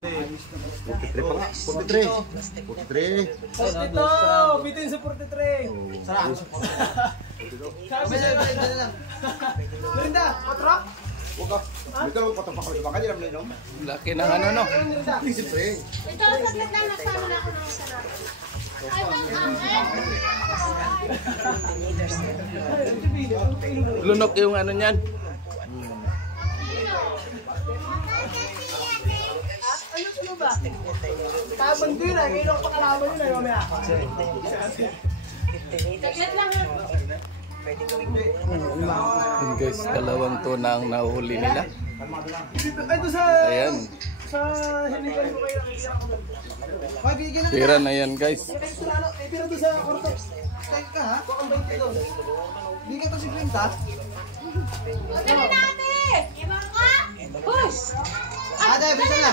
43 pa nga. 43. 43. 42. Bitin sa 43. Sarap. Sabi lang. Merinda, patrok? Huwag ka. Hindi ka lang patapak ko. Baka nilang nainom. Laki ng ano no. Siyempre. Ito, saglit lang. Nasama na ako ng sarap. Ay, Lunok yung ano niyan. Ano sino ba? Tabang din ah. Ngayon ako pakalaban yun ay mamaya. saglit lang. Yun guys, dalawang tuna ang nahuhuli nila. Ito sa... Ayan. Sa hinigan ko kayo. Mabigyan na. Pira na yan guys. Pira doon sa kwarto. Stay ka ha? Baka 20 doon. Hindi ka to si Quinta? Huwag ka na natin! Ibang ka! Push! Ate, bisa na!